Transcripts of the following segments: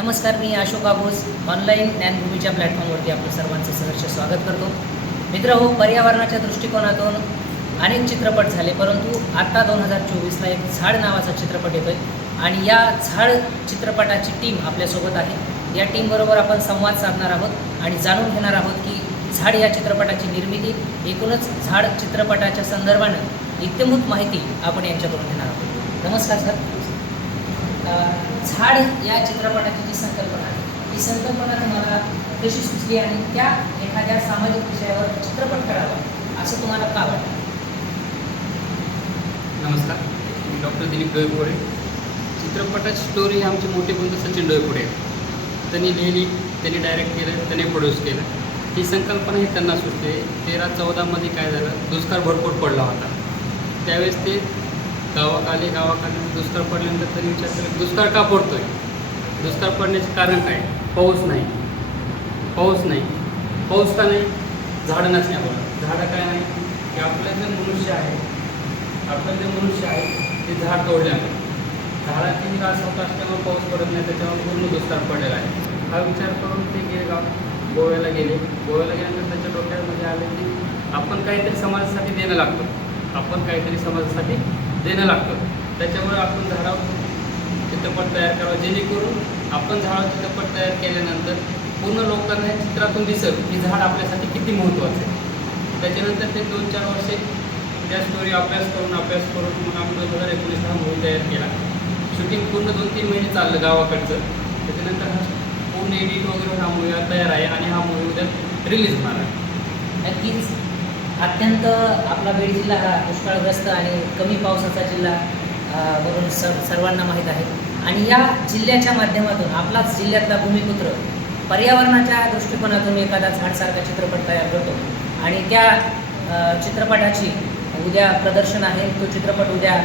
नमस्कार मी अशोक आभोस ऑनलाईन ज्ञानभूमीच्या प्लॅटफॉर्मवरती आपलं सर्वांचं सहर्ष स्वागत करतो. मित्र हो पर्यावरणाच्या दृष्टिकोनातून अनेक चित्रपट झाले परंतु आत्ता दोन हजार चोवीसला एक झाड नावाचा चित्रपट येतोय आणि या झाड चित्रपटाची टीम आपल्यासोबत आहे. या टीमबरोबर आपण संवाद साधणार आहोत आणि जाणून घेणार आहोत की झाड या चित्रपटाची निर्मिती एकूणच झाड चित्रपटाच्या संदर्भानं इत्यंभूत माहिती आपण यांच्याकडून घेणार आहोत. नमस्कार सर. झाड या चित्रपटाची जी संकल्पना आहे. ही संकल्पना तुम्हाला कशी सुचली आणि त्या एखाद्या सामाजिक विषयावर चित्रपट करावा असं तुम्हाला का वाटतं? नमस्कार. मी डॉक्टर दिलीप डोईपोळे चित्रपटाची स्टोरी आमचे मोठे बंधू सचिन डोईपोळे त्यांनी लिहिली त्यांनी डायरेक्ट केलं त्यांनी प्रोड्यूस केलं. ही संकल्पना ही त्यांना सुटते तेरा चौदामध्ये काय झालं? दुष्काळ भरपूर पडला होता. त्यावेळेस ते गावाखाली गावाखाली दुष्काळ पडल्यानंतर तरी विचार केला दुष्काळ का पडतोय? दुष्काळ पडण्याचे कारण काय? पाऊस नाही. पाऊस नाही. पाऊस का नाही? झाडं नसल्यामुळं झाडं काय नाही? की आपलं जे मनुष्य आहे आपलं जे मनुष्य आहे ते झाड तोडल्यामुळे. झाडाची विकास होत असल्यामुळे पाऊस पडत नाही त्याच्यामुळे पूर्ण दुष्काळ पडलेला आहे. हा विचार करून ते गेले गाव गोव्याला गेले. गोव्याला गेल्यानंतर त्याच्या डोक्यामध्ये आले की आपण काहीतरी समाजासाठी देणं लागतो. आपण काहीतरी समाजासाठी देणं लागतं. त्याच्यामुळे आपण झाडावर चित्रपट तयार करावा. जेणेकरून आपण झाडावर चित्रपट तयार केल्यानंतर पूर्ण लोकांना या चित्रातून दिसत की झाड आपल्यासाठी किती महत्त्वाचं आहे. त्याच्यानंतर ते दोन चार वर्षे त्या स्टोरी अभ्यास करून अभ्यास करून मग आम्ही दोन हजार एकोणीस हा मूवी तयार केला. शूटिंग पूर्ण दोन तीन महिने चाललं गावाकडचं. त्याच्यानंतर हा पूर्ण एडिट वगैरे हा मूवी तयार आहे आणि हा मूवी उद्या रिलीज होणार आहे. नक्कीच. अत्यंत आपला बीड जिल्हा हा दुष्काळग्रस्त आणि कमी पावसाचा जिल्हा म्हणून स सर्वांना माहीत आहे. आणि या जिल्ह्याच्या माध्यमातून आपलाच जिल्ह्यातला भूमिपुत्र पर्यावरणाच्या दृष्टिकोनातून एखादा झाडसारखा चित्रपट तयार करतो. आणि त्या चित्रपटाची उद्या प्रदर्शन आहे तो चित्रपट उद्या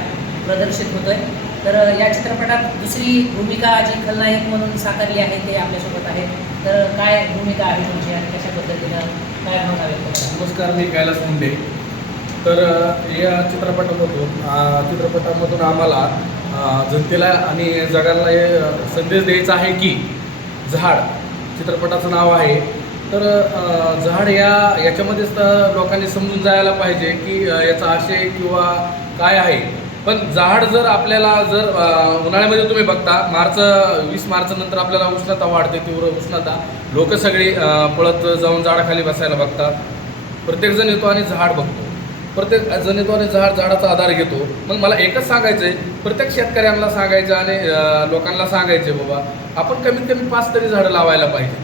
प्रदर्शित होतो आहे तर या चित्रपटात दुसरी भूमिका जी खलनायक म्हणून साकारली आहे ते आपल्यासोबत आहे. तर काय भूमिका आहे तुमची आणि कशा पद्धतीनं काय नमस्कार मी कैलास मुंडे. तर या चित्रपटामधून चित्रपटामधून आम्हाला जनतेला आणि जगाला हे संदेश द्यायचा आहे की झाड चित्रपटाचं नाव आहे. तर झाड या याच्यामध्येच तर लोकांनी समजून जायला पाहिजे की याचा आशय किंवा काय आहे. पण झाड जर आपल्याला जर उन्हाळ्यामध्ये तुम्ही बघता मार्च वीस मार्च नंतर आपल्याला उष्णता वाढते तीव्र उष्णता. लोक सगळी पळत जाऊन झाडाखाली बसायला बघतात. प्रत्येकजण येतो आणि झाड बघतो. प्रत्येक जण येतो आणि झाड झाडाचा आधार घेतो. मग मला एकच सांगायचं आहे प्रत्येक शेतकऱ्यांना सांगायचं आणि लोकांना सांगायचे बाबा आपण कमीत कमी पाच तरी झाडं लावायला पाहिजे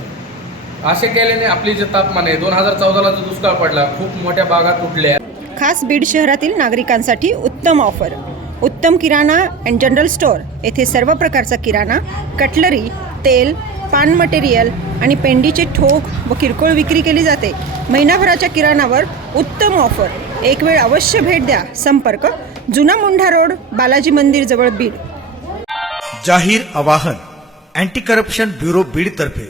असे केल्याने आपली जे तापमान आहे दोन हजार चौदाला जो दुष्काळ पडला खूप मोठ्या बागा तुटल्या खास बीड शहरातील नागरिकांसाठी उत्तम ऑफर. उत्तम किराणा अँड जनरल स्टोअर येथे सर्व प्रकारचा किराणा कटलरी तेल पान मटेरियल आणि पेंडीचे ठोक व किरकोळ विक्री केली जाते. महिनाभराच्या किराणावर उत्तम ऑफर. एक वेळ अवश्य भेट द्या. संपर्क जुना मुंढा रोड बालाजी मंदिर जवळ बीड. जाहीर आवाहन अँटी करप्शन ब्युरो बीड तर्फे